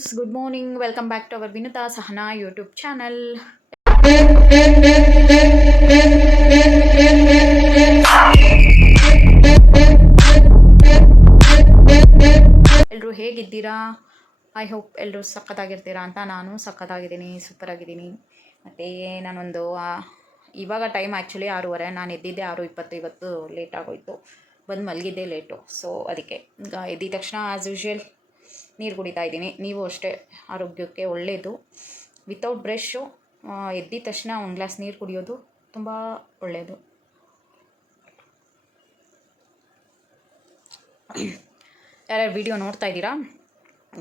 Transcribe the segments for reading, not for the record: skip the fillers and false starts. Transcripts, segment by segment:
Friends, good morning. Welcome back to our Vinuta Sahana YouTube channel. ಎಲ್ಲರೂ ಹೇಗಿದ್ದೀರಾ? I hope ಎಲ್ಲರೂ ಸಖತ್ತಾಗಿರ್ತೀರಾ ಅಂತ. ನಾನು ಸಖತ್ತಾಗಿದ್ದೀನಿ, ಸೂಪರಾಗಿದ್ದೀನಿ. ಮತ್ತು ನಾನೊಂದು ಇವಾಗ ಟೈಮ್ ಆ್ಯಕ್ಚುಲಿ 6:30. ನಾನು ಎದ್ದಿದ್ದೆ 6:20. ಇವತ್ತು ಲೇಟ್ ಆಗೋಯಿತು, ಬಂದು ಮಲಗಿದ್ದೆ ಲೇಟು. ಸೊ ಅದಕ್ಕೆ ಈಗ ಎದ್ದಿದ ತಕ್ಷಣ ಆ್ಯಸ್ ಯೂಶ್ವಲ್ ನೀರು ಕುಡಿತಾ ಇದ್ದೀನಿ. ನೀವು ಅಷ್ಟೇ, ಆರೋಗ್ಯಕ್ಕೆ ಒಳ್ಳೆಯದು. ವಿತೌಟ್ ಬ್ರಷು ಎದ್ದಿದ ತಕ್ಷಣ ಒಂದು ಗ್ಲಾಸ್ ನೀರು ಕುಡಿಯೋದು ತುಂಬ ಒಳ್ಳೆಯದು. ಯಾರ್ಯಾರು ವಿಡಿಯೋ ನೋಡ್ತಾ ಇದ್ದೀರಾ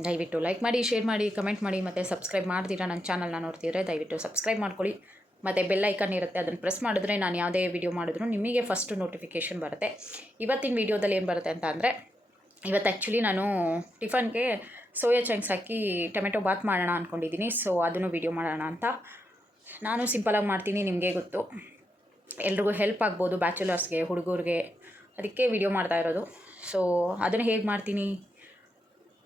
ದಯವಿಟ್ಟು ಲೈಕ್ ಮಾಡಿ, ಶೇರ್ ಮಾಡಿ, ಕಮೆಂಟ್ ಮಾಡಿ, ಮತ್ತು ಸಬ್ಸ್ಕ್ರೈಬ್ ಮಾಡ್ತೀರಾ. ನನ್ನ ಚಾನಲ್ನ ನೋಡ್ತಿದ್ರೆ ದಯವಿಟ್ಟು ಸಬ್ಸ್ಕ್ರೈಬ್ ಮಾಡ್ಕೊಳ್ಳಿ. ಮತ್ತು ಬೆಲ್ ಐಕನ್ ಇರುತ್ತೆ, ಅದನ್ನು ಪ್ರೆಸ್ ಮಾಡಿದ್ರೆ ನಾನು ಯಾವುದೇ ವಿಡಿಯೋ ಮಾಡಿದ್ರು ನಿಮಗೆ ಫಸ್ಟು ನೋಟಿಫಿಕೇಷನ್ ಬರುತ್ತೆ. ಇವತ್ತಿನ ವೀಡಿಯೋದಲ್ಲಿ ಏನು ಬರುತ್ತೆ ಅಂತ ಅಂದರೆ, ಇವತ್ತು ಆ್ಯಕ್ಚುಲಿ ನಾನು ಟಿಫನ್ಗೆ ಸೋಯಾ ಚಂಕ್ಸ್ ಹಾಕಿ ಟೊಮೆಟೊ ಬಾತ್ ಮಾಡೋಣ ಅಂದ್ಕೊಂಡಿದ್ದೀನಿ. ಸೊ ಅದನ್ನು ವೀಡಿಯೋ ಮಾಡೋಣ ಅಂತ. ನಾನು ಸಿಂಪಲಾಗಿ ಮಾಡ್ತೀನಿ, ನಿಮಗೆ ಗೊತ್ತು, ಎಲ್ರಿಗೂ ಹೆಲ್ಪ್ ಆಗ್ಬೋದು, ಬ್ಯಾಚುಲರ್ಸ್ಗೆ, ಹುಡುಗರಿಗೆ. ಅದಕ್ಕೆ ವಿಡಿಯೋ ಮಾಡ್ತಾ ಇರೋದು. ಸೊ ಅದನ್ನು ಹೇಗೆ ಮಾಡ್ತೀನಿ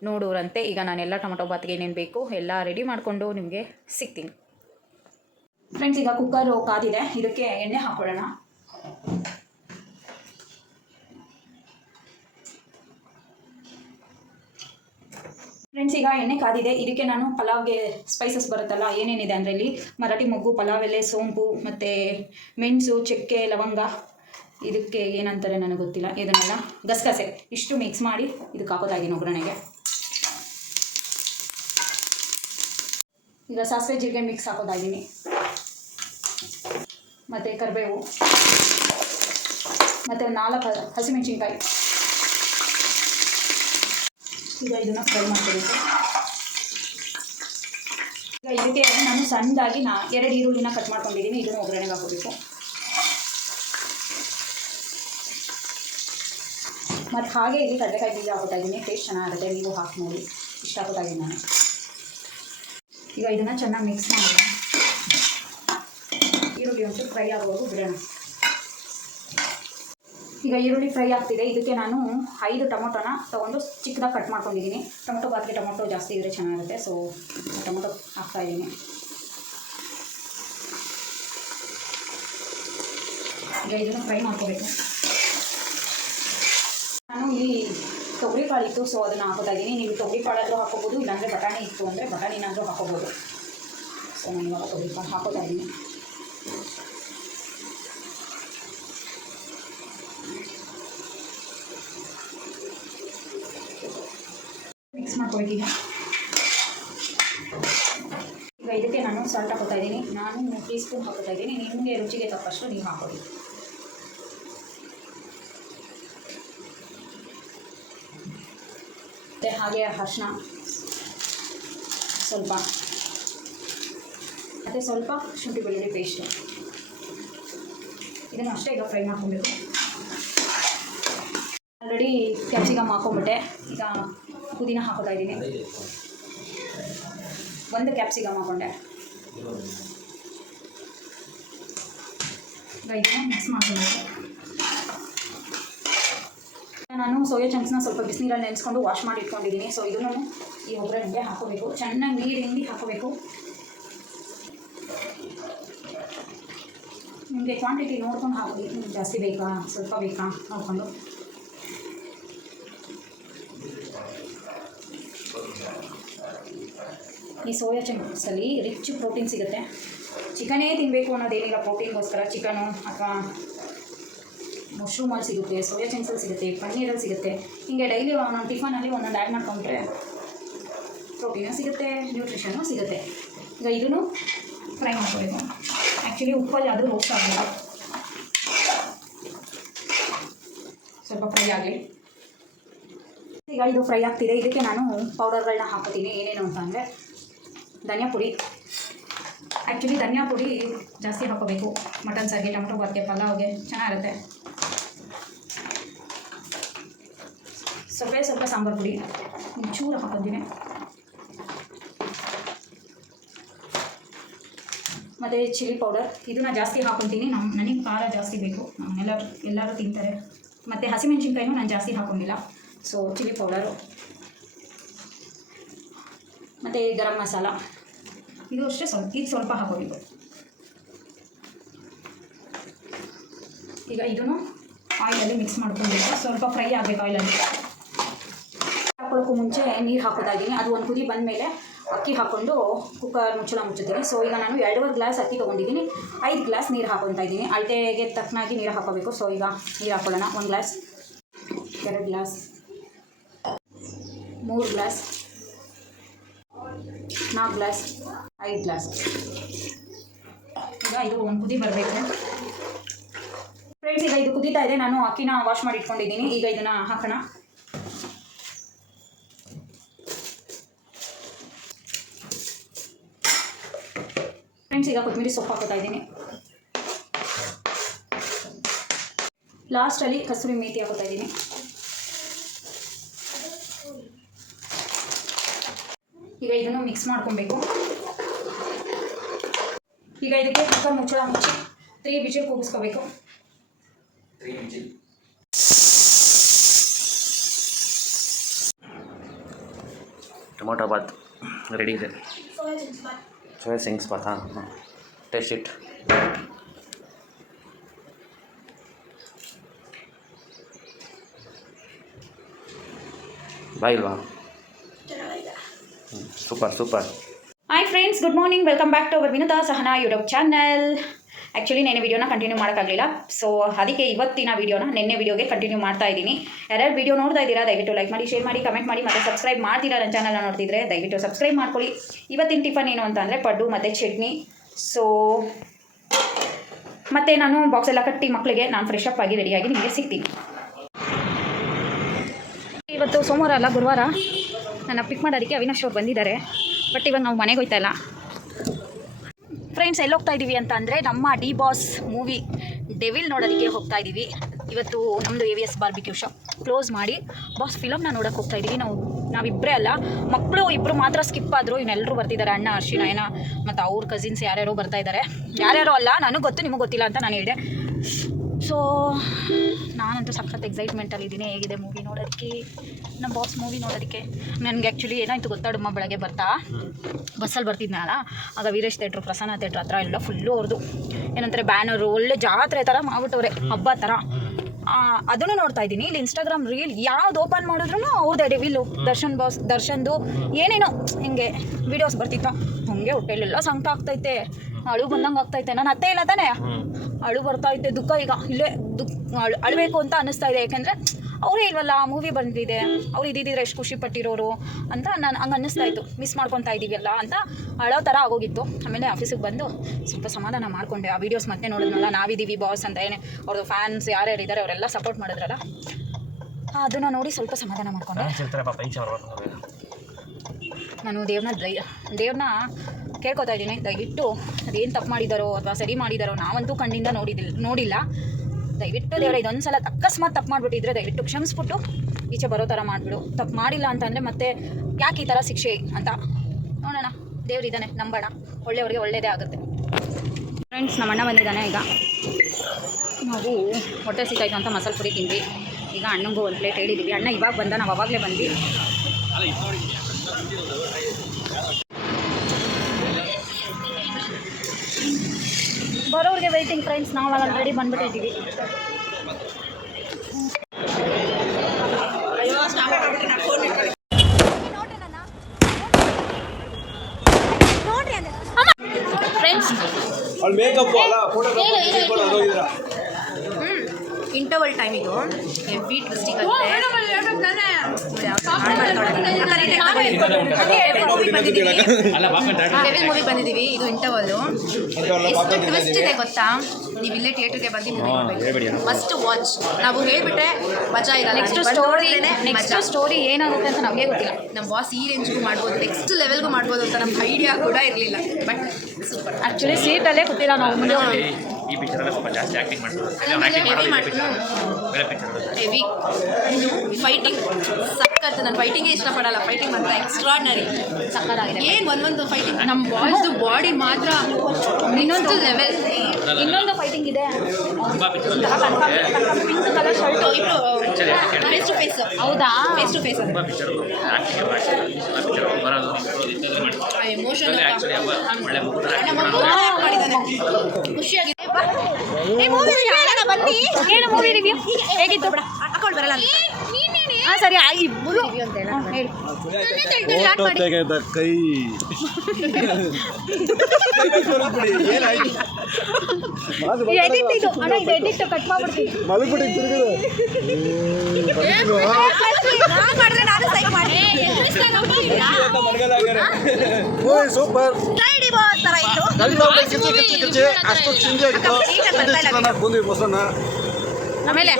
ನೋಡೋರಂತೆ. ಈಗ ನಾನೆಲ್ಲ ಟೊಮೆಟೊ ಬಾತ್ಗೆ ಏನೇನು ಬೇಕು ಎಲ್ಲ ರೆಡಿ ಮಾಡಿಕೊಂಡು ನಿಮಗೆ ಸಿಗ್ತೀನಿ. ಫ್ರೆಂಡ್ಸ್, ಈಗ ಕುಕ್ಕರು ಕಾದಿದೆ, ಇದಕ್ಕೆ ಎಣ್ಣೆ ಹಾಕೊಳ್ಳೋಣ. ಫ್ರೆಂಡ್ಸ್, ಈಗ ಎಣ್ಣೆ ಕಾದಿದೆ. ಇದಕ್ಕೆ ನಾನು ಪಲಾವ್ಗೆ ಸ್ಪೈಸಸ್ ಬರುತ್ತಲ್ಲ, ಏನೇನಿದೆ ಅಂದರೆ ಇಲ್ಲಿ ಮರಾಠಿ ಮೊಗ್ಗು, ಪಲಾವ್ ಎಲೆ, ಸೋಂಪು, ಮತ್ತು ಮೆಣಸು, ಚಕ್ಕೆ, ಲವಂಗ, ಇದಕ್ಕೆ ಏನಂತಾರೆ ನನಗೆ ಗೊತ್ತಿಲ್ಲ, ಇದನ್ನೆಲ್ಲ ಗಸಗಸೆ ಇಷ್ಟು ಮಿಕ್ಸ್ ಮಾಡಿ ಇದಕ್ಕೆ ಹಾಕೋತಾ ಇದ್ದೀನಿ ಒಗ್ಗರಣೆಗೆ. ಈಗ ಸಾಸಿವೆ ಜೀರಿಗೆ ಮಿಕ್ಸ್ ಹಾಕೋತಾ ಇದ್ದೀನಿ, ಮತ್ತು ಕರಿಬೇವು, ಮತ್ತು ಒಂದು 4 ಹಸಿಮೆಣಸಿನ್ಕಾಯಿ. ಈಗ ಇದನ್ನು ಫ್ರೈ ಮಾಡ್ಕೋಬೇಕು. ಈಗ ಇದಕ್ಕೆ ನಾನು ಸಣ್ಣದಾಗಿ 2 ಈರುಳ್ಳಿನ ಕಟ್ ಮಾಡ್ಕೊಂಡಿದ್ದೀನಿ. ಇದನ್ನು ಒಗ್ಗರಣೆಗೆ ಹಾಕೋಬೇಕು. ಮತ್ತು ಹಾಗೆ ಇಲ್ಲಿ ಕಡಲೆಕಾಯಿ ಬೀಜ ಹಾಕೋತಾ ಇದ್ದೀನಿ. ಟೇಸ್ಟ್ ಚೆನ್ನಾಗಿರುತ್ತೆ, ನೀವು ಹಾಕಿ ನೋಡಿ. ಇಷ್ಟ ಹಾಕೋತಾ ಇದ್ದೀನಿ ನಾನು. ಈಗ ಇದನ್ನು ಚೆನ್ನಾಗಿ ಮಿಕ್ಸ್ ಮಾಡೋಣ. ಈರುಳ್ಳಿ ಒಂಚೂರು ಫ್ರೈ ಆಗೋದು ಬಿಡೋಣ. ಈಗ ಈರುಳ್ಳಿ ಫ್ರೈ ಆಗ್ತಿದೆ. ಇದಕ್ಕೆ ನಾನು 5 ಟೊಮೊಟೊನ ತೊಗೊಂಡು ಚಿಕ್ಕದಾಗಿ ಕಟ್ ಮಾಡ್ಕೊಂಡಿದ್ದೀನಿ. ಟೊಮೊಟೊ ಬಾತ್ಗೆ ಟೊಮೊಟೊ ಜಾಸ್ತಿ ಇದ್ದರೆ ಚೆನ್ನಾಗಿರುತ್ತೆ. ಸೊ ಟೊಮೊಟೊ ಹಾಕ್ತಾಯಿದ್ದೀನಿ. ಈಗ ಇದನ್ನು ಫ್ರೈ ಮಾಡ್ಕೋಬೇಕು. ನಾನು ಇಲ್ಲಿ ತೊಗರಿ ಕಾಳು ಇತ್ತು, ಸೊ ಅದನ್ನು ಹಾಕೋತಾ ಇದ್ದೀನಿ. ನೀವು ತೊಗರಿ ಕಾಳಾದರೂ ಹಾಕೋಬೋದು, ಇಲ್ಲಾಂದರೆ ಬಟಾಣಿ ಇತ್ತು ಅಂದರೆ ಬಟಾಣಿನಾದರೂ ಹಾಕೋಬೋದು. ಸೊ ನಾನು ಇವಾಗ ತೊಗರಿ ಕಾಳು ಹಾಕೋತಾ ಇದ್ದೀನಿ. ಮಿಕ್ಸ್ ಮಾಡ್ಕೊಬೇಕೀಗ. ಈಗ ಇದಕ್ಕೆ ನಾನು ಸಾಲ್ಟ್ ಹಾಕೋತಾ ಇದ್ದೀನಿ. ನಾನು 3 ಟೀ ಸ್ಪೂನ್ ಹಾಕೋತಾ ಇದ್ದೀನಿ. ನಿಮಗೆ ರುಚಿಗೆ ತಕ್ಕಷ್ಟು ನೀವು ಹಾಕೋಡಿ. ಮತ್ತು ಹಾಗೆ ಅರಿಶಿನ ಸ್ವಲ್ಪ, ಮತ್ತು ಸ್ವಲ್ಪ ಶುಂಠಿ ಬೆಳ್ಳುಳ್ಳಿ ಪೇಸ್ಟು. ಇದನ್ನು ಅಷ್ಟೇ ಈಗ ಫ್ರೈ ಮಾಡ್ಕೊಬೇಕು. ಆಲ್ರೆಡಿ ಕ್ಯಾಪ್ಸಿಕಮ್ ಹಾಕೊಂಬಿಟ್ಟೆ. ಈಗ ಪುದೀನ ಹಾಕೋತಾ ಇದ್ದೀನಿ. 1 ಕ್ಯಾಪ್ಸಿಕಮ್ ಹಾಕೊಂಡೆ. ಈಗ ಇದನ್ನು ಮಿಕ್ಸ್ ಮಾಡ್ಕೊಬೇಕು. ನಾನು ಸೋಯಾ ಚಂಕ್ಸ್ನ ಸ್ವಲ್ಪ ಬಿಸಿನೀರಲ್ಲಿ ನೆನೆಸ್ಕೊಂಡು ವಾಶ್ ಮಾಡಿ ಇಟ್ಕೊಂಡಿದ್ದೀನಿ. ಸೊ ಇದನ್ನು ಈ ಒಗ್ಗರಣೆಗೆ ಹಾಕೋಬೇಕು. ಚೆನ್ನಾಗಿ ನೀರು ಹಿಂಡಿ ಹಾಕೋಬೇಕು. ನಿಮಗೆ ಕ್ವಾಂಟಿಟಿ ನೋಡ್ಕೊಂಡು ಹಾಕಿ, ಜಾಸ್ತಿ ಬೇಕಾ ಸ್ವಲ್ಪ ಬೇಕಾ ನೋಡಿಕೊಂಡು. ಈ ಸೋಯಾ ಚಂಕ್ಸಲ್ಲಿ ರಿಚ್ ಪ್ರೋಟೀನ್ ಸಿಗುತ್ತೆ. ಚಿಕನೇ ತಿನ್ನಬೇಕು ಅನ್ನೋದೇನಿಲ್ಲ ಪ್ರೋಟೀನ್ಗೋಸ್ಕರ. ಚಿಕನು ಅಥವಾ ಮಶ್ರೂಮಲ್ಲಿ ಸಿಗುತ್ತೆ, ಸೋಯಾ ಚಂಕ್ಸಲ್ಲಿ ಸಿಗುತ್ತೆ, ಪನ್ನೀರಲ್ಲಿ ಸಿಗುತ್ತೆ. ಹೀಗೆ ಡೈಲಿ ಒಂದೊಂದು ಟಿಫನಲ್ಲಿ ಒಂದೊಂದು ಆ್ಯಡ್ ಮಾಡ್ಕೊಂಡ್ರೆ ಪ್ರೋಟೀನು ಸಿಗುತ್ತೆ, ನ್ಯೂಟ್ರಿಷನ್ನು ಸಿಗುತ್ತೆ. ಈಗ ಇದನ್ನು ಫ್ರೈ ಮಾಡ್ಕೋಬೇಕು. ಆ್ಯಕ್ಚುಲಿ ಉಪ್ಪಲ್ಲಿ ಅದು ರೋಸ್ಟ್ ಆಗಬೇಕು. ಸ್ವಲ್ಪ ಫ್ರೈ ಆಗಲಿ. ಈಗ ಇದು ಫ್ರೈ ಆಗ್ತಿದೆ. ಇದಕ್ಕೆ ನಾನು ಪೌಡರ್ಗಳನ್ನ ಹಾಕೋತೀನಿ. ಏನೇನು ಅಂತ ಅಂದರೆ ಧನಿಯಾ ಪುಡಿ. ಆ್ಯಕ್ಚುಲಿ ಧನಿಯಾ ಪುಡಿ ಜಾಸ್ತಿ ಹಾಕೋಬೇಕು. ಮಟನ್ ಸಾರಿಗೆ, ಟೊಮೆಟೊ ಬಾತ್ಗೆ, ಪಲಾವ್ಗೆ ಚೆನ್ನಾಗಿರುತ್ತೆ. ಸ್ವಲ್ಪ ಸಾಂಬಾರು ಪುಡಿ ಚೂರು ಹಾಕೋತೀನಿ. ಮತ್ತು ಚಿಲ್ಲಿ ಪೌಡರ್ ಇದನ್ನು ಜಾಸ್ತಿ ಹಾಕೊತೀನಿ. ನನಗೆ ಖಾರ ಜಾಸ್ತಿ ಬೇಕು, ಎಲ್ಲರೂ ತಿಂತಾರೆ. ಮತ್ತು ಹಸಿಮೆಣ್ಸಿನ್ಕಾಯಿನೂ ನಾನು ಜಾಸ್ತಿ ಹಾಕೊಂಡಿಲ್ಲ. ಸೊ ಚಿಲ್ಲಿ ಪೌಡರು ಮತ್ತು ಗರಂ ಮಸಾಲ ಇದು ಅಷ್ಟೇ ಇದು ಸ್ವಲ್ಪ ಹಾಕೋಬೇಕು. ಈಗ ಇದನ್ನು ಆಯಿಲಲ್ಲಿ ಮಿಕ್ಸ್ ಮಾಡ್ಕೊಬೇಕು. ಸ್ವಲ್ಪ ಫ್ರೈ ಆಗಬೇಕು ಆಯಿಲಲ್ಲಿ. ಹಾಕೊಳ್ಳೋಕ್ಕೂ ಮುಂಚೆ ನೀರು ಹಾಕೋತಾ ಇದ್ದೀನಿ. ಅದು ಒಂದು ಕುದಿ ಬಂದಮೇಲೆ ಅಕ್ಕಿ ಹಾಕ್ಕೊಂಡು ಕುಕ್ಕರ್ ಮುಚ್ಚುತ್ತೀನಿ. ಸೊ ಈಗ ನಾನು 2.5 ಗ್ಲಾಸ್ ಅಕ್ಕಿ ತೊಗೊಂಡಿದ್ದೀನಿ. 5 ಗ್ಲಾಸ್ ನೀರು ಹಾಕೊತಾ ಇದ್ದೀನಿ. ಅಳತೆಗೆ ತಕ್ಕನಾಗಿ ನೀರು ಹಾಕೋಬೇಕು. ಸೊ ಈಗ ನೀರು ಹಾಕೊಳ್ಳೋಣ. 1 glass, 2 glass, 3 glass, 4 glass, 5 glass. ಈಗ ಇದು ಒಂದು ಕುದಿ ಬರಬೇಕು ಫ್ರೆಂಡ್ಸ್. ಈಗ ಇದು ಕುದೀತಾ ಇದೆ. ನಾನು ಅಕ್ಕಿನ ವಾಶ್ ಮಾಡಿ ಇಟ್ಕೊಂಡಿದ್ದೀನಿ. ಈಗ ಇದನ್ನು ಹಾಕೋಣ. ಫ್ರೆಂಡ್ಸ್ ಈಗ ಕೊತ್ತಂಬರಿ ಸೊಪ್ಪು ಹಾಕೋತಾ ಇದ್ದೀನಿ. ಲಾಸ್ಟಲ್ಲಿ ಕಸೂರಿ ಮೇಥಿ ಹಾಕೋತಾ ಇದ್ದೀನಿ. ಈಗ ಇದನ್ನು ಮಿಕ್ಸ್ ಮಾಡ್ಕೊಬೇಕು. ಈಗ ಇದಕ್ಕೆ ಕುಕ್ಕರ್ ಮುಚ್ಚಳ ಮುಚ್ಚಿ 3 ವಿಜಿಲ್ ಕೂಗಿಸ್ಕೋಬೇಕು. ಟೊಮೊಟೊ ಬಾತ್ ರೆಡಿ ಇದೆ. ಸೋಯಾ ಸಿಂಗ್ಸ್ ಬಾತ್. ಹಾಂ, ಟೇಸ್ಟ್ ಇಟ್. ಬಾಯಿಲ್ವಾ? Super. Hi friends, good morning. Welcome back to our Vinuta Sahana YouTube channel. Actually ನೆನ್ನೆ ವೀಡಿಯೋನ ಕಂಟಿನ್ಯೂ ಮಾಡೋಕ್ಕಾಗಲಿಲ್ಲ. ಸೊ ಅದಕ್ಕೆ ಇವತ್ತಿನ ವೀಡಿಯೋನ ನೆನ್ನೆ ವೀಡಿಯೋಗೆ ಕಂಟಿನ್ಯೂ ಮಾಡ್ತಾ ಇದ್ದೀನಿ. ಯಾರ್ಯಾರು ವೀಡಿಯೋ ನೋಡ್ತಾ ಇದ್ದೀರಾ ದಯವಿಟ್ಟು ಲೈಕ್ ಮಾಡಿ, ಶೇರ್ ಮಾಡಿ, ಕಮೆಂಟ್ ಮಾಡಿ, ಮತ್ತು ಸಬ್ಸ್ಕ್ರೈಬ್ ಮಾಡ್ತೀರಾ ನನ್ನ ಚಾನಲ್ನ ನೋಡ್ತಿದ್ರೆ ದಯವಿಟ್ಟು ಸಬ್ಸ್ಕ್ರೈಬ್ ಮಾಡ್ಕೊಳ್ಳಿ. ಇವತ್ತಿನ ಟಿಫನ್ ಏನು ಅಂತ ಅಂದರೆ ಪಡ್ಡು ಮತ್ತು ಚಟ್ನಿ. ಸೊ ಮತ್ತು ನಾನು ಬಾಕ್ಸ್ ಎಲ್ಲ ಕಟ್ಟಿ ಮಕ್ಕಳಿಗೆ ನಾನು ಫ್ರೆಶ್ ಅಪ್ ಆಗಿ ರೆಡಿಯಾಗಿ ನಿಮಗೆ ಸಿಗ್ತೀನಿ. ಇವತ್ತು ಸೋಮವಾರ ಅಲ್ಲ, ಗುರುವಾರ. ನನ್ನ ಪಿಕ್ ಮಾಡೋದಕ್ಕೆ ಅವಿನಾಶ್ ಅವ್ರು ಬಂದಿದ್ದಾರೆ. ಬಟ್ ಇವಾಗ ನಾವು ಮನೆಗೆ ಹೋಗ್ತಾ ಇಲ್ಲ ಫ್ರೆಂಡ್ಸ್. ಎಲ್ಲಿ ಹೋಗ್ತಾ ಇದ್ದೀವಿ ಅಂತ ಅಂದರೆ ನಮ್ಮ ಡಿ ಬಾಸ್ ಮೂವಿ ಡೆವಿಲ್ ನೋಡೋದಕ್ಕೆ ಹೋಗ್ತಾ ಇದ್ದೀವಿ. ಇವತ್ತು ನಮ್ಮದು AVS ಬಾರ್ಬಿಕ್ಯೂ ಶಾಪ್ ಕ್ಲೋಸ್ ಮಾಡಿ ಬಾಸ್ ಫಿಲಮ್ನ ನೋಡೋಕ್ಕೆ ಹೋಗ್ತಾ ಇದ್ದೀವಿ. ನಾವಿಬ್ಬರೇ ಅಲ್ಲ, ಮಕ್ಕಳು ಇಬ್ಬರು ಮಾತ್ರ ಸ್ಕಿಪ್ ಆದರು. ಇನ್ನೆಲ್ಲರೂ ಬರ್ತಿದ್ದಾರೆ. ಅಣ್ಣ, ಅರ್ಶಿ, ನಯನ ಮತ್ತು ಅವ್ರ ಕಸಿನ್ಸ್ ಯಾರ್ಯಾರೋ ಬರ್ತಾ ಇದ್ದಾರೆ. ಯಾರ್ಯಾರೋ ಅಲ್ಲ, ನನಗೆ ಗೊತ್ತು, ನಿಮಗೆ ಗೊತ್ತಿಲ್ಲ ಅಂತ ನಾನು ಹೇಳಿದೆ. ಸೊ ನಾನಂತೂ ಸಖತ್ ಎಕ್ಸೈಟ್ಮೆಂಟಲ್ಲಿದ್ದೀನಿ ಹೇಗಿದೆ ಮೂವಿ ನೋಡೋದಕ್ಕೆ, ನಮ್ಮ ಬಾಸ್ ಮೂವಿ ನೋಡೋದಕ್ಕೆ. ನನಗೆ ಆ್ಯಕ್ಚುಲಿ ಏನಾಯಿತು ಗೊತ್ತಾಡಮ್ಮ, ಬೆಳಗ್ಗೆ ಬರ್ತಾ ಬಸ್ಸಲ್ಲಿ ಬರ್ತಿದ್ನಲ್ಲ, ಆಗ ವೀರೇಶ್ ಥಿಯೇಟ್ರು, ಪ್ರಸನ್ನ ಥಿಯೇಟ್ರ್ ಹತ್ರ ಎಲ್ಲ ಫುಲ್ಲು ಅವ್ರದ್ದು ಏನಂತಾರೆ ಬ್ಯಾನರು, ಒಳ್ಳೆ ಜಾತ್ರೆ ಥರ ಮಾಡ್ಬಿಟ್ಟವ್ರೆ, ಹಬ್ಬ ಥರ. ಅದನ್ನು ನೋಡ್ತಾ ಇದ್ದೀನಿ. ಇಲ್ಲಿ ಇನ್ಸ್ಟಾಗ್ರಾಮ್ ರೀಲ್ ಯಾವ್ದು ಓಪನ್ ಮಾಡಿದ್ರು ಅವ್ರದ್ದೇ ಡೆವಿಲು, ದರ್ಶನ್ದು ಏನೇನೋ ಹಿಂಗೆ ವೀಡಿಯೋಸ್ ಬರ್ತಿತ್ತು. ಹಂಗೆ ಹೊಟ್ಟೆಲೆಲ್ಲ ಸಂಕಟ ಆಗ್ತೈತೆ, ಅಳು ಬಂದಂಗೆ ಆಗ್ತೈತೆ. ನಾನು ಅತ್ತೆ ಇಲ್ಲ ತಾನೇ, ಅಳು ಬರ್ತಾಯಿದ್ದೆ, ದುಃಖ. ಈಗ ಇಲ್ಲೇ ಅಳಬೇಕು ಅಂತ ಅನ್ನಿಸ್ತಾ ಇದೆ. ಯಾಕೆಂದರೆ ಅವರೇ ಇಲ್ವಲ್ಲ, ಮೂವಿ ಬಂದಿದೆ, ಅವ್ರು ಇದ್ದಿದ್ರೆ ಎಷ್ಟು ಖುಷಿ ಪಟ್ಟಿರೋರು ಅಂತ ನಾನು ಹಂಗೆ ಅನ್ನಿಸ್ತಾ ಇತ್ತು. ಮಿಸ್ ಮಾಡ್ಕೊತಾ ಇದ್ದೀವಲ್ಲ ಅಂತ ಅಳೋ ಥರ ಆಗೋಗಿತ್ತು. ಆಮೇಲೆ ಆಫೀಸಿಗೆ ಬಂದು ಸ್ವಲ್ಪ ಸಮಾಧಾನ ಮಾಡಿಕೊಂಡೆ. ಆ ವೀಡಿಯೋಸ್ ಮತ್ತೆ ನೋಡಿದ್ನಲ್ಲ, ನಾವಿದ್ದೀವಿ ಬಾಸ್ ಅಂತ, ಏನೇ ಅವ್ರದ್ದು ಫ್ಯಾನ್ಸ್ ಯಾರ್ಯಾರು ಇದ್ದಾರೆ ಅವರೆಲ್ಲ ಸಪೋರ್ಟ್ ಮಾಡಿದ್ರಲ್ಲ, ಅದನ್ನು ನೋಡಿ ಸ್ವಲ್ಪ ಸಮಾಧಾನ ಮಾಡಿಕೊಂಡೆ. ನಾನು ದೇವ್ರನ್ನ ಕೇಳ್ಕೊತಾ ಇದ್ದೀನಿ, ದಯವಿಟ್ಟು ಅದೇನು ತಪ್ಪು ಮಾಡಿದಾರೋ ಅಥವಾ ಸರಿ ಮಾಡಿದಾರೋ ನಾವಂತೂ ಕಣ್ಣಿಂದ ನೋಡಿಲ್ಲ. ದಯವಿಟ್ಟು ದೇವರ ಇದೊಂದು ಸಲ ಅಕಸ್ಮಾತ್ ತಪ್ಪು ಮಾಡಿಬಿಟ್ಟಿದ್ರೆ ದಯವಿಟ್ಟು ಕ್ಷಮಿಸ್ಬಿಟ್ಟು ಈಚೆ ಬರೋ ಥರ ಮಾಡಿಬಿಡು. ತಪ್ಪು ಮಾಡಿಲ್ಲ ಅಂತಂದರೆ ಮತ್ತೆ ಯಾಕೆ ಈ ಥರ ಶಿಕ್ಷೆ ಅಂತ ನೋಡೋಣ. ದೇವ್ರಿದ್ದಾನೆ, ನಂಬೋಣ, ಒಳ್ಳೆಯವ್ರಿಗೆ ಒಳ್ಳೆಯದೇ ಆಗುತ್ತೆ. ಫ್ರೆಂಡ್ಸ್, ನಮ್ಮ ಅಣ್ಣ ಬಂದಿದ್ದಾನೆ. ಈಗ ನಾವು ಹೊಟ್ಟೆ ಸಿಕ್ಕಾಯ್ತು ಅಂತ ಮಸಾಲೆ ಪುರಿ ತಿಂದ್ವಿ. ಈಗ ಅಣ್ಣಂಗೂ ಒಂದು ಪ್ಲೇಟ್ ಹೇಳಿದ್ದೀವಿ. ಅಣ್ಣ ಇವಾಗ ಬಂದ, ನಾವು ಅವಾಗಲೇ ಬಂದ್ವಿ. ಬರೋರಿಗೆ ವೆಯ್ಟಿಂಗ್ ಫ್ರೆಂಡ್ಸ್. ನಾವು ಆಲ್ರೆಡಿ ಬಂದ್ಬಿಟ್ಟಿದ್ದೀವಿ. ಫ್ರೆಂಡ್ಸ್, ಇಂಟರ್ವಲ್ ಟೈಮ್ ಇದು ಹೆವಿ ಟ್ವಿಸ್ಟಿಂಗ್ ಮೂವಿ ಬಂದಿದ್ದೀವಿ. ಇದು ಇಂಟರ್ವಲ್ಲು. ಎಷ್ಟು ಟ್ವಿಸ್ಟ್ ಇದೆ ಗೊತ್ತಾ? ನೀವು ಇಲ್ಲೇ ಥಿಯೇಟರ್ಗೆ ಬಂದು ಮಸ್ಟ್ ವಾಚ್. ನಾವು ಹೇಳ್ಬಿಟ್ರೆ ಮಜಾ ಇಲ್ಲ. ನೆಕ್ಸ್ಟ್ ಸ್ಟೋರಿ ಏನಾಗುತ್ತೆ ಅಂತ ನಮಗೆ ಗೊತ್ತಿಲ್ಲ. ನಮ್ಮ ಬಾಸ್ ಈ ರೇಂಜ್ಗೂ ಮಾಡ್ಬೋದು, ನೆಕ್ಸ್ಟ್ ಲೆವೆಲ್ಗೂ ಮಾಡ್ಬೋದು ಅಂತ ನಮ್ಗೆ ಐಡಿಯಾ ಕೂಡ ಇರಲಿಲ್ಲ. But super. ಆ್ಯಕ್ಚುಲಿ ಸೀಟಲ್ಲೇ ಕೂತಿಲ್ಲ ನಾವು. ಮುಂದೆ ಈ ಪಿಕ್ಚರಲ್ಲಿ ಸ್ವಲ್ಪ ಜಾಸ್ತಿ ಆ್ಯಕ್ಟಿಂಗ್ ಮಾಡ್ತಾರೆ. ಹೆವಿ ಫೈಟಿಂಗ್ ಸಕ್ಕತ್ತು. ನಾನು ಫೈಟಿಂಗೇ ಇಷ್ಟಪಡಲ್ಲ. ಫೈಟಿಂಗ್ ಮಾತ್ರ ಎಕ್ಸ್ಟ್ರಾರ್ಡಿನರಿ ಸಕ್ಕತ್ತಾಗಿದೆ. ಏನು ಒಂದೊಂದು ಫೈಟಿಂಗ್, ನಮ್ಮ ಬಾಯ್ಸ್ದು ಬಾಡಿ ಮಾತ್ರ ಇನ್ನೊಂದು ಲೆವೆಲ್. ಇನ್ನೊಂದು ಫೈಟಿಂಗ್ ಇದೆ. ಪಿಂಕ್ ಕಲರ್ ಶರ್ಟು, ಇಬ್ಬರು ಫೇಸ್ ಟು ಫೇಸ್. ಹೌದಾ? Face to face. Emotion actually ಒಳ್ಳೆ ಖುಷಿಯಾಗಿದೆ. ಏನು ಮೂವಿ ರಿವ್ಯೂ ಹೇಗಿತ್ತು? ಅಕೌಂಟ್ ಬರಲ್ಲ ಹಾಂ ಸರಿ ಇಬ್ಬರು ಹೇಳಿ. ಫೋಟೋ ತೆಗೆದ ಕೈ ಎಡಿಟ್ ಇದು ಅಣ್ಣ, ಇದು ಎಡಿಟ್ ಕಟ್ ಮಾಡ್ಬಿಡ್ತೀನಿ. ಮಲಗ್ಬಿಟ್ಟು ತಿರುಗಿದು ಸೂಪರ್ ಅಷ್ಟು ಚಿಂಜೆ ಆಗಿತ್ತು. ಬಂದ್ವಿ ಮೊಸರನ್ನ ಆಮೇಲೆ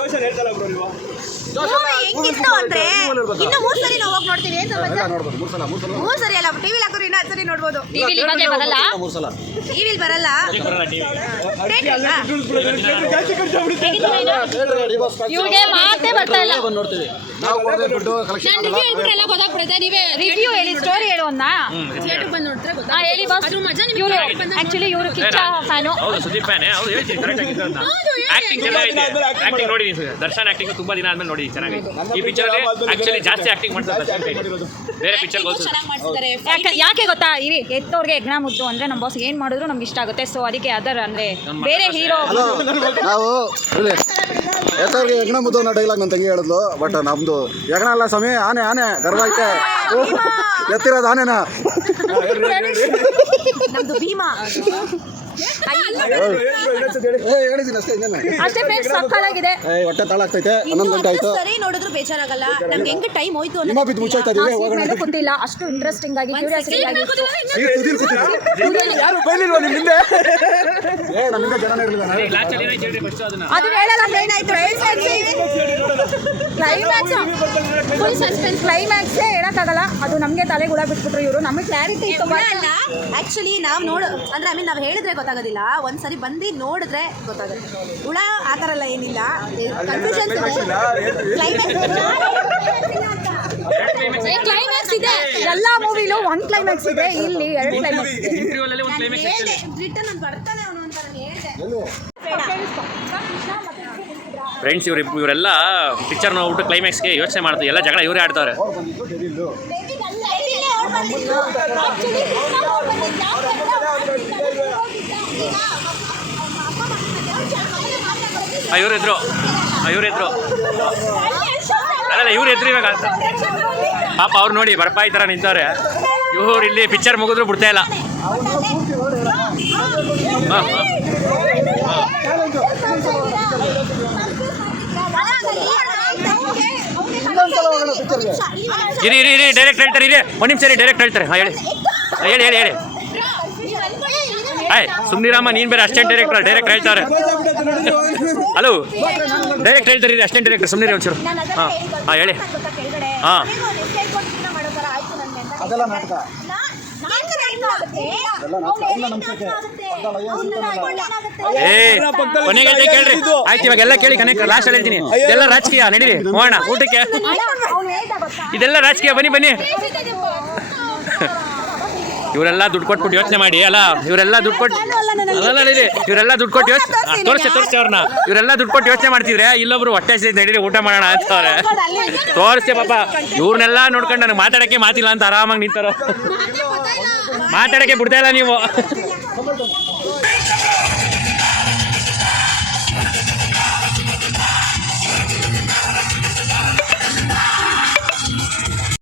ಹೆಂಗಿತ್ತು ಅಂದ್ರೆ ಇನ್ನು 3 ಸರಿ ನಾವು ಹೋಗಿ ನೋಡ್ತೀವಿ. ಏನ್ ಸಮಾಚಾರ? ನೋಡ್ಬೋದು 3 ಸಲ 3 ಸಲ 3 ಸರಿ ಅಲ್ಲ, ಟಿವಿಲಿ ಹಾಕೋರು ಇನ್ನೂ 10 ಸರಿ ನೋಡ್ಬೋದು. ಟಿವಿಲಿ ಇವಾಗಲೇ ಬರಲ್ಲ, 3 ಸಲ ಟಿವಿಲಿ ಬರಲ್ಲ. ಇವ್ರಿಗೆ ಮಾತೇ ಬರ್ತಾ ಇಲ್ಲ. ಬಂದು ನೋಡ್ತೀವಿ ನಾವು ಕೊಡದೆ ದುಡ್ಡು ಕಲೆಕ್ಷನ್ ಗೊತ್ತಾಗ್ಬಿಡುತ್ತೆ. ನೀವೇ ರಿವ್ಯೂ ಹೇಳಿ, ಸ್ಟೋರಿ ಹೇಳು ಒಂದ ಹೇಳಿ ಬಾಸ್. ಇವರು ಆಕ್ಚುಲಿ ಇವರು ಕಿಚ್ಚ ಫ್ಯಾನು. ಹೌದು, ಸುದೀಪ್ ಫ್ಯಾನೇ. ಹೌದು, ಹೇಳ್ತೀನಿ ಕರೆಕ್ಟ್ ಆಗಿದೆ ಅಂತ. ಆಕ್ಟಿಂಗ್ ಚೆನ್ನಾಗಿದೆ. ಆಕ್ಟಿಂಗ್ ನೋಡಿ ದರ್ಶನ್ ಆಕ್ಟಿಂಗ್ ತುಂಬಾ ದಿನ ಆದ್ಮೇಲೆ ನೋಡಿ ಚೆನ್ನಾಗಿದೆ. ಈ ಪಿಕ್ಚರ್ ಆಕ್ಚುಲಿ ಜಾಸ್ತಿ ಆಕ್ಟಿಂಗ್ ಮಾಡ್ತಾರೆ ದರ್ಶನ್ ಕೈ. ಬೇರೆ ಪಿಕ್ಚರ್ ಯಾಕೆ ಗೊತ್ತಾ, ಇರಿ ಎತ್ತವ್ರಿಗೆ ಯಜ್ಞ ಮುದ್ದು ಅಂದ್ರೆ ನಮ್ಮ ಬಾಸ್ ಏನ್ ಮಾಡಿದ್ರು ನಮ್ಗೆ ಇಷ್ಟ ಆಗುತ್ತೆ. ಸೊ ಅದಕ್ಕೆ ಅದರ್ ಅಂದ್ರೆ ಬೇರೆ ಹೀರೋ. ನಾವು ಎತ್ತವ್ರಿಗೆ ಯಜ್ಞ ಮುದ್ದು ಅನ್ನೋ ಡೈಲಾಗ್ ನನ್ನ ತಂಗಿ ಹೇಳಿದ್ಲು. ಬಟ್ ನಮ್ದು ಯಜ್ಞ ಅಲ್ಲ ಸ್ವಾಮಿ, ಆನೆ ಆನೆ ಗರ್ವ ಐತೆ. ಎತ್ತಿರೋದು ಆನೆನಾ? ನಮ್ದು ಭೀಮಾ. ಹೇಳಿದ್ದೀನಿ ಅಷ್ಟೇ, ಇನ್ನೇನು ಅಷ್ಟೇ ಫ್ರೆಂಡ್ಸ್, ಸಕ್ಕತ್ತಾಗಿದೆ. ಹೊಟ್ಟೆ ತಾಳ ಆಗ್ತೈತೆ. 11 ಗಂಟೆ ಆಯ್ತು. ಸರಿ ನೋಡಿದ್ರು ಬೇಜಾರಾಗಲ್ಲ. ನಮ್ಗೆ ಹೆಂಗೆ ಟೈಮ್ ಹೋಯ್ತು ನಿಮ್ಮ ಬಿದ್ದು ಮುಚ್ಚಾಯ್ತಾ ಇದೀವಿ. ಹೋಗೋಣ. ಮೇಲೆ ಗೊತ್ತಿಲ್ಲ, ಅಷ್ಟು ಇಂಟ್ರೆಸ್ಟಿಂಗ್ ಆಗಿ ಕ್ಯೂರಿಯಾಸಿಟಿ ಆಗಿತ್ತು. ಯಾರು ಬೈಲಿಲ್ವಾ ನಿಮ್ಮ ಹಿಂದೆ? ನಮ್ಮಿಂದ ಜನ ಇರಲಿಲ್ಲ. ಅದು ಹೇಳಲ್ಲ, ಏನಾಯ್ತು ಕ್ಲೈಮ್ಯಾಕ್ಸ್ ಹೇಳಕ್ಕಾಗಲ್ಲ. ಅದು ನಮಗೆ ತಲೆಗೆ ಹುಳ ಬಿಟ್ಬಿಟ್ರು ಇವರು. ನಮಗೆ ಕ್ಲಾರಿಟಿ ಇತ್ತು. ಅಲ್ಲ, ಆಕ್ಚುಲಿ ನಾವು ಅಂದ್ರೆ ಐ ಮೀನ್ ನಾವು ಹೇಳಿದ್ರೆ ಗೊತ್ತಾಗೋದಿಲ್ಲ. ಒಂದ್ಸರಿ ಬಂದು ನೋಡಿದ್ರೆ ಗೊತ್ತಾಗುತ್ತೆ. ಹುಳ ಆ ಥರ ಎಲ್ಲ ಏನಿಲ್ಲ. ಕನ್ಫ್ಯೂಷನ್ಸ್ ಕ್ಲೈಮ್ಯಾಕ್ಸ್ ಇದೆ. ಎಲ್ಲಾ ಮೂವಿಲೂ ಒಂದು ಕ್ಲೈಮ್ಯಾಕ್ಸ್ ಇದೆ, ಇಲ್ಲಿ 2 ಕ್ಲೈಮ್ಯಾಕ್ಸ್ ಇದೆ. ರಿಟರ್ನ್ ಅಂತ ಬರ್ತಾನೆ ಅವನು ಅಂತ ನಾನು ಹೇಳಿದೆ. ಫ್ರೆಂಡ್ಸ್ ಇವರೆಲ್ಲ ಪಿಕ್ಚರ್ ನೋಡ್ಬಿಟ್ಟು ಕ್ಲೈಮ್ಯಾಕ್ಸ್ಗೆ ಯೋಚನೆ ಮಾಡ್ತಾರೆ. ಎಲ್ಲ ಜಗಳ ಇವರೇ ಆಡ್ತಾರೆ. ಇವರಿದ್ರು ಅಲ್ಲ ಇವ್ರು ಎದ್ರು ಇವಾಗ ಪಾಪ ಅವ್ರು ನೋಡಿ ಬರ್ಪಾಯಿ ಥರ ನಿಂತವ್ರೆ. ಇವ್ರು ಇಲ್ಲಿ ಪಿಕ್ಚರ್ ಮುಗಿದ್ರು ಬಿಡ್ತಾ ಇಲ್ಲ. ಇರಿ ಡೈರೆಕ್ಟ್ ಹೇಳ್ತಾರೆ. ಇರಿ ಒಂದು ನಿಮಿಷ ರೀ, ಡೈರೆಕ್ಟ್ ಹೇಳ್ತಾರೆ. ಹಾಂ ಹೇಳಿ ಆಯ್ ಸುಮ್ನಿರಾಮ, ನೀನು ಬೇರೆ ಅಸಿಸ್ಟೆಂಟ್ ಡೈರೆಕ್ಟ್ ಹೇಳ್ತಾರೆ. ಹಲೋ, ಡೈರೆಕ್ಟ್ ಹೇಳ್ತಾರೆ. ಇರಿ ಅಸಿಸ್ಟೆಂಟ್ ಡೈರೆಕ್ಟರ್ ಸುಮ್ನಿರಿ ಒಂಚೂರು. ಹಾಂ ಹೇಳಿ. ಹಾಂ ಅದೆಲ್ಲ ನಾಟಕ. ಕೊನೆಗೆ ಹೇಳ್ತೀನಿ ಕೇಳ್ರಿ. ಆಯ್ತು, ಇವಾಗ ಎಲ್ಲ ಕೇಳಿ ಕನೆಕ್ಟ್ ಲಾಸ್ಟ್ ಹೇಳ್ತೀನಿ. ಇದೆಲ್ಲ ರಾಜಕೀಯ, ನಡೀರಿ ಹೋಗೋಣ ಊಟಕ್ಕೆ. ಇದೆಲ್ಲ ರಾಜಕೀಯ, ಬನ್ನಿ. ಇವರೆಲ್ಲ ದುಡ್ಡು ಕೊಟ್ಬಿಟ್ಟು ಯೋಚನೆ ಮಾಡಿ. ಅಲ್ಲ ಇವರೆಲ್ಲ ದುಡ್ಡು ಕೊಟ್ಟು ಇವರೆಲ್ಲ ದುಡ್ಡು ಕೊಟ್ಟು ತೋರಿಸಿ ಅವ್ರನ್ನ. ಇವರೆಲ್ಲ ದುಡ್ಡು ಕೊಟ್ಟು ಯೋಚನೆ ಮಾಡ್ತಿದ್ರೆ ಇಲ್ಲೊಬ್ರು ಹೊಟ್ಟೆ ನಡೀರಿ ಊಟ ಮಾಡೋಣ ಅಂತವ್ರೆ. ತೋರಿಸ್ತೆ ಪಾಪ. ಇವ್ರನ್ನೆಲ್ಲ ನೋಡ್ಕೊಂಡು ನನಗೆ ಮಾತಾಡೋಕ್ಕೆ ಮಾತಿಲ್ಲ ಅಂತ ಆರಾಮಾಗಿ ನಿಂತಾರೋ. ಮಾತಾಡೋಕ್ಕೆ ಬಿಡ್ತಾ ಇಲ್ಲ ನೀವು.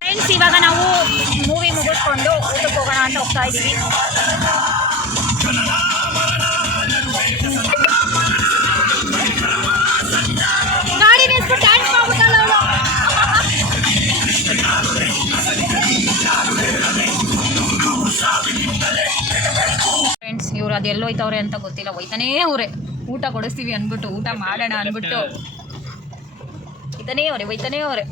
ಫ್ರೆಂಡ್ಸ್, ಇವಾಗ ನಾವು ಮೂವಿ ಮುಗಿಸ್ಕೊಂಡು ಊಟಕ್ಕೆ ಹೋಗೋಣ ಅಂತ ಹೋಗ್ತಾ ಇದ್ದೀವಿ. ಗಾಡಿ ನಿಲ್ಸ್ಬಿಟ್ಟು ಡ್ಯಾನ್ಸ್ ಮಾಡ್ಬಿಟ್ಟಲ್ಲ ಅವಳು. ಫ್ರೆಂಡ್ಸ್, ಇವ್ರು ಅದೆಲ್ಲೋ ಹೋಯ್ತವ್ರೆ ಅಂತ ಗೊತ್ತಿಲ್ಲ. ಹೋಯ್ತಾನೇ ಅವ್ರೆ. ಊಟ ಕೊಡಿಸ್ತೀವಿ ಅಂದ್ಬಿಟ್ಟು, ಊಟ ಮಾಡೋಣ ಅಂದ್ಬಿಟ್ಟು ಹೋಯ್ತಾನೇ ಅವ್ರೆ.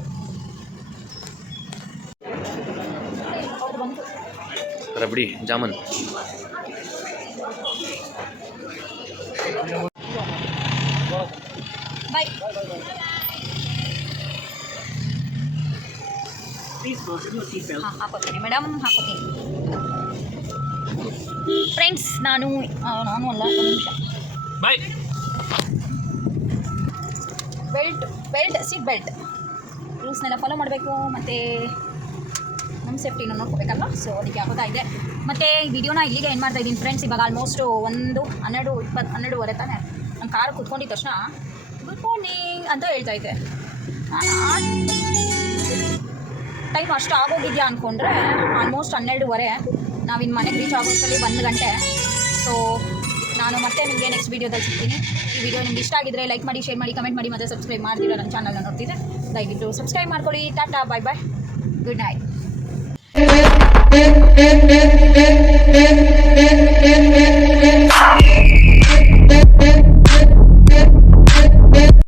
ರಬಡಿ ಜಾಮೂನ್. ಬಾಯ್. ಹಾಕೋತೀನಿ ಮೇಡಮ್, ಹಾಕೋತೀನಿ. ಫ್ರೆಂಡ್ಸ್, ನಾನು ಅಲ್ಲ, ಒಂದು ನಿಮಿಷ. ಬಾಯ್. ಸೀಟ್ ಬೆಲ್ಟ್ ರೂಲ್ಸ್ನೆಲ್ಲ ಫಾಲೋ ಮಾಡಬೇಕು. ಮತ್ತು ನಮ್ಮ ಸೇಫ್ಟಿನ ನೋಡ್ಕೋಬೇಕಲ್ಲ. ಸೊ ಅದಕ್ಕೆ ಆಗೋತಾ ಇದೆ. ಮತ್ತು ಈ ವಿಡಿಯೋನ ಇಲ್ಲಿಗೆ ಏನು ಮಾಡ್ತಾ ಇದ್ದೀನಿ ಫ್ರೆಂಡ್ಸ್. ಇವಾಗ ಆಲ್ಮೋಸ್ಟು 12:20 ತಾನೆ. ನಮ್ಮ ಕಾರು ಕುತ್ಕೊಂಡಿದ್ದ ತಕ್ಷಣ ಗುಡ್ ಮಾರ್ನಿಂಗ್ ಅಂತ ಹೇಳ್ತಾ ಇದ್ದೆ. ಟೈಮ್ ಅಷ್ಟು ಆಗೋಗಿದೆಯಾ ಅಂದ್ಕೊಂಡ್ರೆ ಆಲ್ಮೋಸ್ಟ್ 12:30. ನಾವಿನ್ನು ಮನೆಗೆ ರೀಚ್ ಆಗೋಷ್ಟರಲ್ಲಿ 1 ಗಂಟೆ. ಸೊ ನಾನು ಮತ್ತೆ ನಿಮಗೆ ನೆಕ್ಸ್ಟ್ ವೀಡಿಯೋದಲ್ಲಿ ಸಿಗ್ತೀನಿ. ಈ ವಿಡಿಯೋ ನಿಮ್ಗೆ ಇಷ್ಟ ಆಗಿದ್ರೆ ಲೈಕ್ ಮಾಡಿ, ಶೇರ್ ಮಾಡಿ, ಕಮೆಂಟ್ ಮಾಡಿ, ಮತ್ತು ಸಬ್ಸ್ಕ್ರೈಬ್ ಮಾಡ್ತೀರಾ ನನ್ನ ಚಾನಲ್ನ ನೋಡ್ತಿದ್ರೆ ದಯವಿಟ್ಟು ಸಬ್ಸ್ಕ್ರೈಬ್ ಮಾಡ್ಕೊಳ್ಳಿ. ಟಾಟಾ, ಬಾಯ್ ಬಾಯ್, ಗುಡ್ ನೈಟ್.